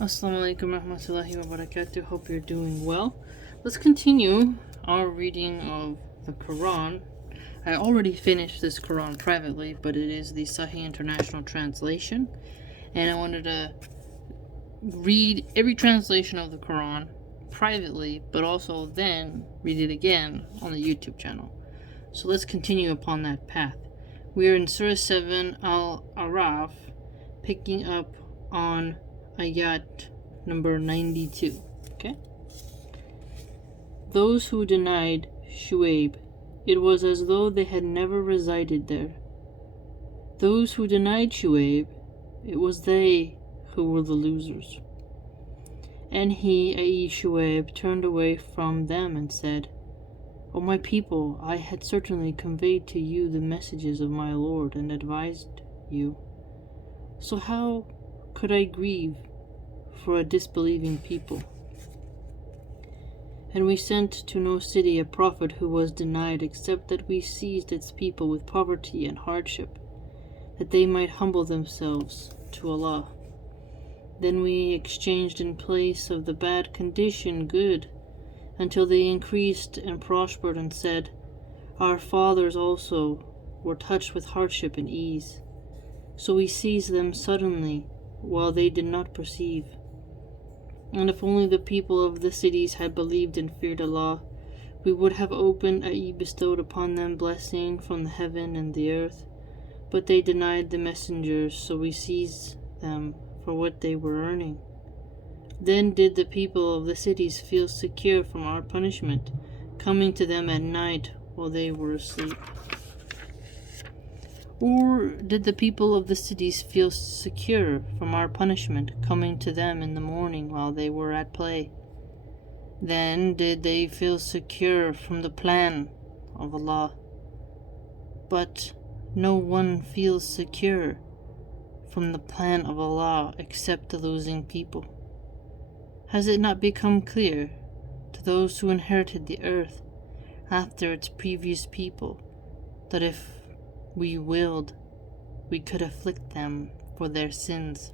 Assalamu alaikum warahmatullahi wabarakatuh. Hope you're doing well. Let's continue our reading of the Quran. I already finished this Quran privately, but it is the Saheeh International Translation. And I wanted to read every translation of the Quran privately, but also then read it again on the YouTube channel. So let's continue upon that path. We are in Surah 7 Al-Araf, picking up on ayat number 92. Okay? Those who denied Shu'aib, it was as though they had never resided there. Those who denied Shu'aib, it was they who were the losers. And he, i.e. Shu'aib, turned away from them and said, O my people, I had certainly conveyed to you the messages of my Lord and advised you. So how could I grieve for a disbelieving people? And we sent to no city a prophet who was denied, except that we seized its people with poverty and hardship, that they might humble themselves to Allah. Then we exchanged in place of the bad condition good, until they increased and prospered and said, Our fathers also were touched with hardship and ease. So we seized them suddenly, while they did not perceive. And if only the people of the cities had believed and feared Allah, we would have opened, i.e. bestowed upon them blessing from the heaven and the earth. But they denied the messengers, so we seized them for what they were earning. Then did the people of the cities feel secure from our punishment, coming to them at night while they were asleep? Or did the people of the cities feel secure from our punishment, coming to them in the morning while they were at play? Then did they feel secure from the plan of Allah. But no one feels secure from the plan of Allah except the losing people. Has it not become clear to those who inherited the earth after its previous people that if we willed, we could afflict them for their sins?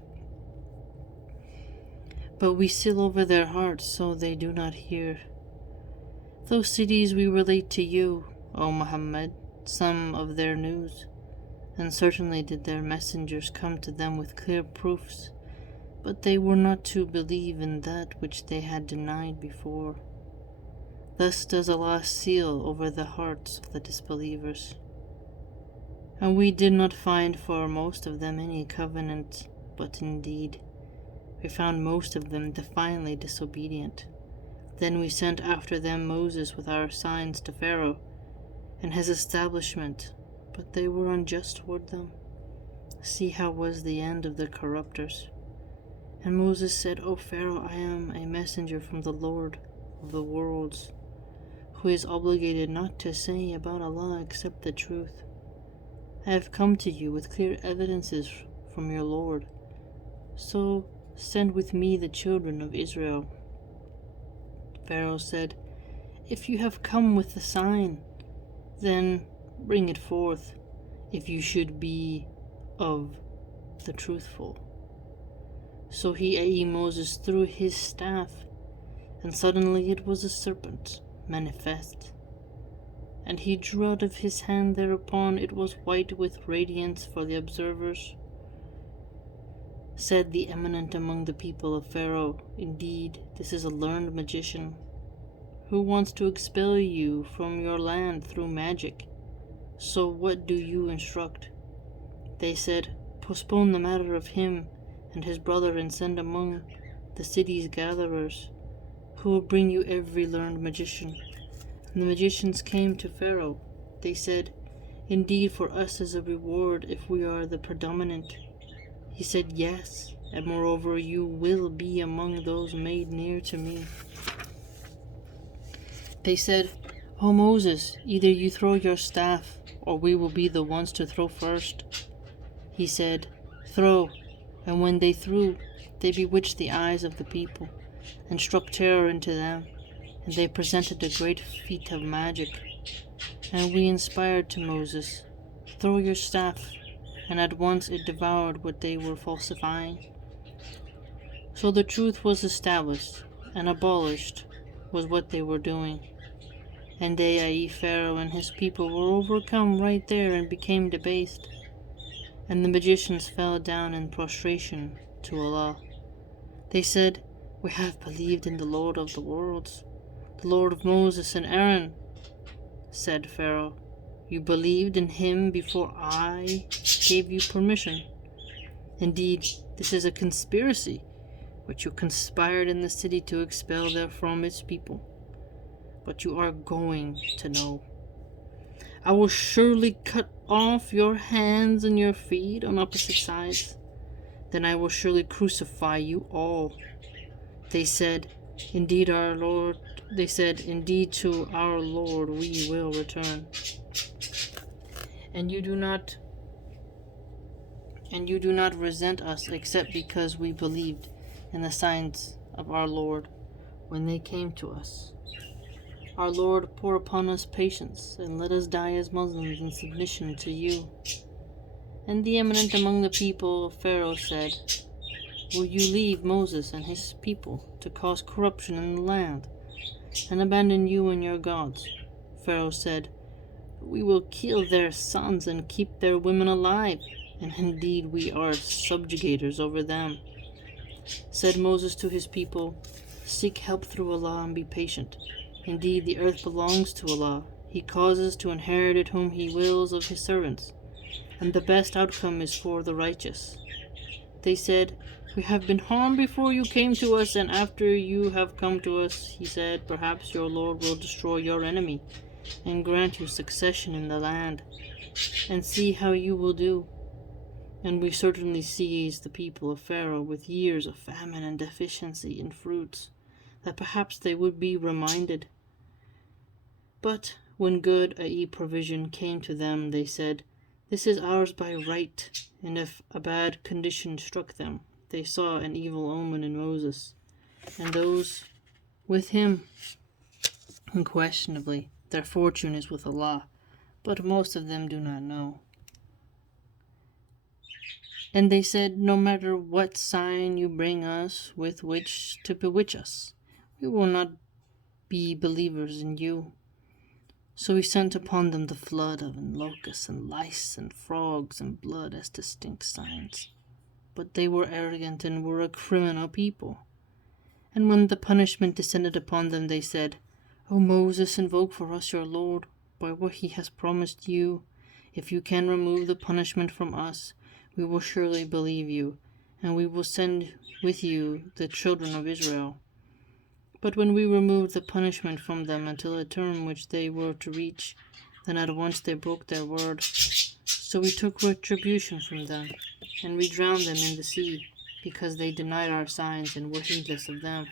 But we seal over their hearts so they do not hear. Those cities we relate to you, O Muhammad, some of their news, and certainly did their messengers come to them with clear proofs, but they were not to believe in that which they had denied before. Thus does Allah seal over the hearts of the disbelievers. And we did not find for most of them any covenant, but indeed we found most of them defiantly disobedient. Then we sent after them Moses with our signs to Pharaoh and his establishment, but they were unjust toward them. See how was the end of the corrupters. And Moses said, O Pharaoh, I am a messenger from the Lord of the worlds, who is obligated not to say about Allah except the truth. I have come to you with clear evidences from your Lord, so send with me the children of Israel. Pharaoh said, If you have come with the sign, then bring it forth, if you should be of the truthful. So he, i.e. Moses, threw his staff, and suddenly it was a serpent manifest. And he drew out of his hand thereupon it was white with radiance for the observers. Said the eminent among the people of Pharaoh, Indeed, this is a learned magician, who wants to expel you from your land through magic. So what do you instruct? They said, Postpone the matter of him and his brother, and send among the city's gatherers, who will bring you every learned magician. And the magicians came to Pharaoh. They said, Indeed, for us is a reward if we are the predominant. He said, Yes, and moreover you will be among those made near to me. They said, O Moses, either you throw your staff, or we will be the ones to throw first. He said, Throw. And when they threw, they bewitched the eyes of the people, and struck terror into them, and they presented a great feat of magic. And we inspired to Moses, Throw your staff, and at once it devoured what they were falsifying. So the truth was established, and abolished was what they were doing. And they, i.e. Pharaoh and his people, were overcome right there and became debased. And the magicians fell down in prostration to Allah. They said, "We have believed in the Lord of the worlds, the Lord of Moses and Aaron." Said Pharaoh, "You believed in him before I gave you permission. Indeed, this is a conspiracy which you conspired in the city to expel therefrom its people. But you are going to know. I will surely cut off your hands and your feet on opposite sides. Then I will surely crucify you all." They said, "Indeed, indeed to our Lord we will return. And you do not resent us except because we believed in the signs of our Lord when they came to us. Our Lord, pour upon us patience, and let us die as Muslims in submission to you." And the eminent among the people of Pharaoh said, "Will you leave Moses and his people to cause corruption in the land, and abandon you and your gods?" Pharaoh said, "We will kill their sons and keep their women alive, and indeed we are subjugators over them." Said Moses to his people, "Seek help through Allah and be patient. Indeed, the earth belongs to Allah. He causes to inherit it whom He wills of His servants, and the best outcome is for the righteous." They said, "We have been harmed before you came to us, and after you have come to us." He said, "Perhaps your Lord will destroy your enemy and grant you succession in the land, and see how you will do." And we certainly seized the people of Pharaoh with years of famine and deficiency in fruits, that perhaps they would be reminded. But when good, i.e. provision, came to them, they said, "This is ours by right." And if a bad condition struck them, they saw an evil omen in Moses and those with him. Unquestionably, their fortune is with Allah, but most of them do not know. And they said, "No matter what sign you bring us with which to bewitch us, we will not be believers in you." So we sent upon them the flood of locusts and lice and frogs and blood as distinct signs. But they were arrogant and were a criminal people. And when the punishment descended upon them, they said, "O Moses, invoke for us your Lord by what he has promised you. If you can remove the punishment from us, we will surely believe you, and we will send with you the children of Israel." But when we removed the punishment from them until a term which they were to reach, then at once they broke their word. So we took retribution from them, and we drowned them in the sea, because they denied our signs and were heedless of them.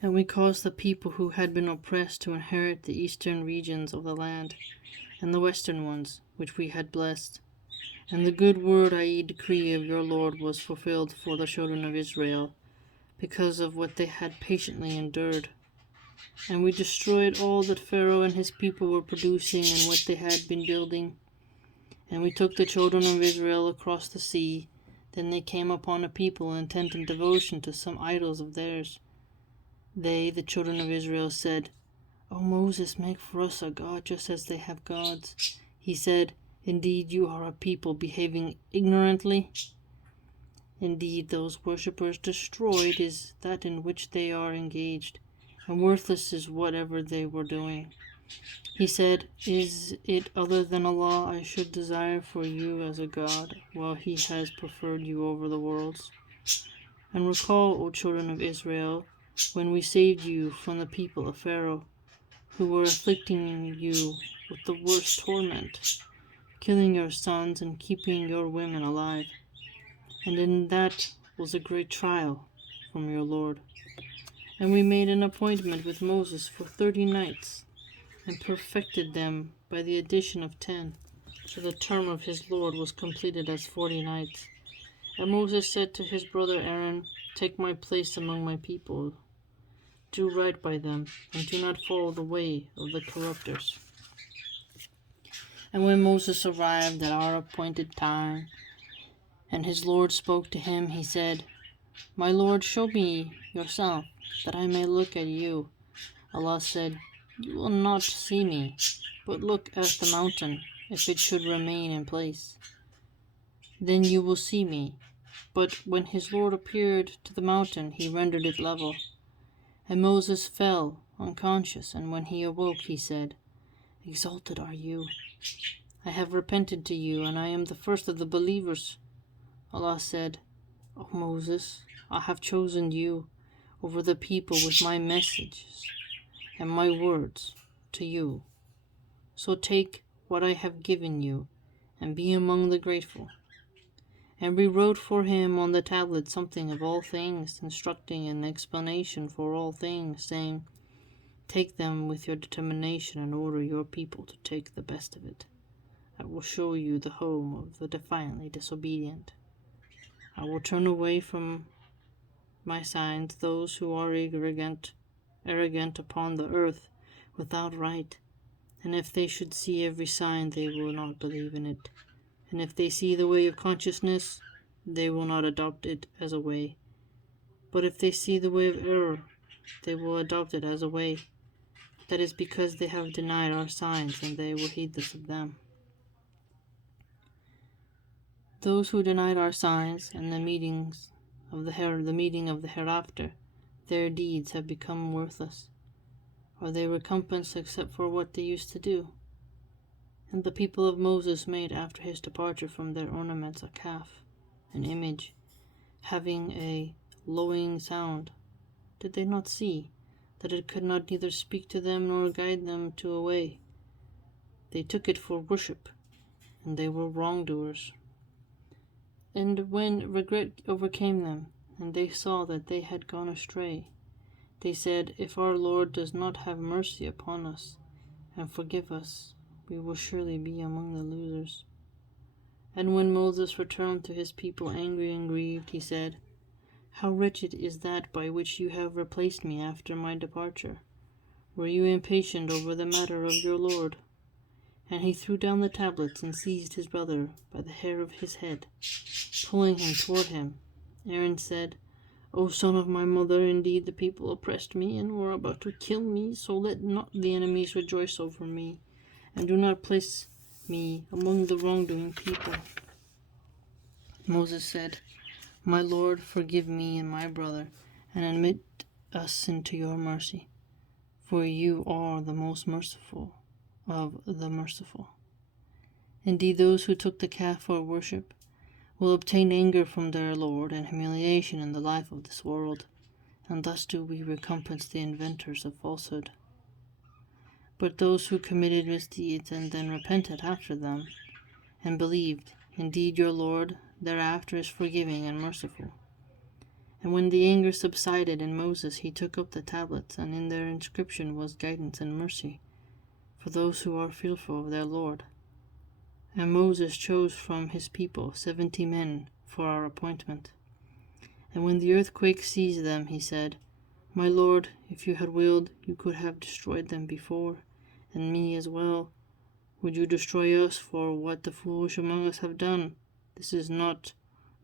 And we caused the people who had been oppressed to inherit the eastern regions of the land, and the western ones, which we had blessed. And the good word, i.e. decree of your Lord, was fulfilled for the children of Israel, because of what they had patiently endured. And we destroyed all that Pharaoh and his people were producing and what they had been building. And we took the children of Israel across the sea. Then they came upon a people intent in devotion to some idols of theirs. They, the children of Israel, said, "O Moses, make for us a god just as they have gods." He said, "Indeed, you are a people behaving ignorantly. Indeed, those worshippers destroyed is that in which they are engaged, and worthless is whatever they were doing." He said, "Is it other than Allah I should desire for you as a god, while He has preferred you over the worlds? And recall, O children of Israel, when we saved you from the people of Pharaoh, who were afflicting you with the worst torment, killing your sons and keeping your women alive. And in that was a great trial from your Lord. And we made an appointment with Moses for 30 nights, and perfected them by the addition of 10, so the term of his Lord was completed as 40 nights. And Moses said to his brother Aaron, "Take my place among my people. Do right by them, and do not follow the way of the corrupters." And when Moses arrived at our appointed time, and his Lord spoke to him, he said, My Lord, show me yourself, that I may look at you. Allah said, You will not see me, but look at the mountain, if it should remain in place. Then you will see me. But when his Lord appeared to the mountain, he rendered it level. And Moses fell unconscious, and when he awoke, he said, Exalted are you. I have repented to you, and I am the first of the believers. Allah said, O Moses, I have chosen you over the people with my messages and my words to you. So take what I have given you, and be among the grateful. And we wrote for him on the tablet something of all things, instructing an explanation for all things, saying, Take them with your determination and order your people to take the best of it. I will show you the home of the defiantly disobedient. I will turn away from my signs those who are arrogant upon the earth without right. And if they should see every sign, they will not believe in it. And if they see the way of consciousness, they will not adopt it as a way. But if they see the way of error, they will adopt it as a way. That is because they have denied our signs, and they were heedless of them. Those who denied our signs and the meeting of the hereafter, their deeds have become worthless. Are they recompensed except for what they used to do? And the people of Moses made after his departure from their ornaments a calf, an image, having a lowing sound. Did they not see that it could not neither speak to them nor guide them to a way? They took it for worship, and they were wrongdoers. And when regret overcame them, and they saw that they had gone astray, they said, If our Lord does not have mercy upon us and forgive us, we will surely be among the losers. And when Moses returned to his people angry and grieved, he said, How wretched is that by which you have replaced me after my departure. Were you impatient over the matter of your Lord? And he threw down the tablets and seized his brother by the hair of his head, pulling him toward him. Aaron said, O son of my mother, indeed the people oppressed me and were about to kill me, so let not the enemies rejoice over me, and do not place me among the wrongdoing people. Moses said, My Lord, forgive me and my brother, and admit us into your mercy, for you are the most merciful of the merciful. Indeed, those who took the calf for worship will obtain anger from their Lord and humiliation in the life of this world, and thus do we recompense the inventors of falsehood. But those who committed misdeeds and then repented after them, and believed, indeed your Lord thereafter is forgiving and merciful. And when the anger subsided in Moses, he took up the tablets, and in their inscription was guidance and mercy for those who are fearful of their Lord. And Moses chose from his people 70 men for our appointment. And when the earthquake seized them, he said, My Lord, if you had willed, you could have destroyed them before, and me as well. Would you destroy us for what the foolish among us have done? This is not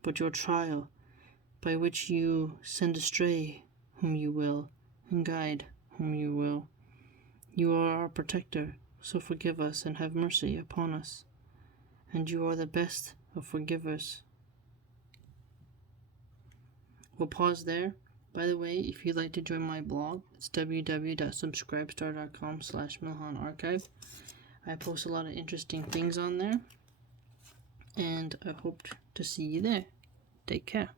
but your trial, by which you send astray whom you will, and guide whom you will. You are our protector, so forgive us and have mercy upon us. And you are the best of forgivers. We'll pause there. By the way, if you'd like to join my blog, it's www.subscribestar.com/MilahanArchive. I post a lot of interesting things on there, and I hope to see you there. Take care.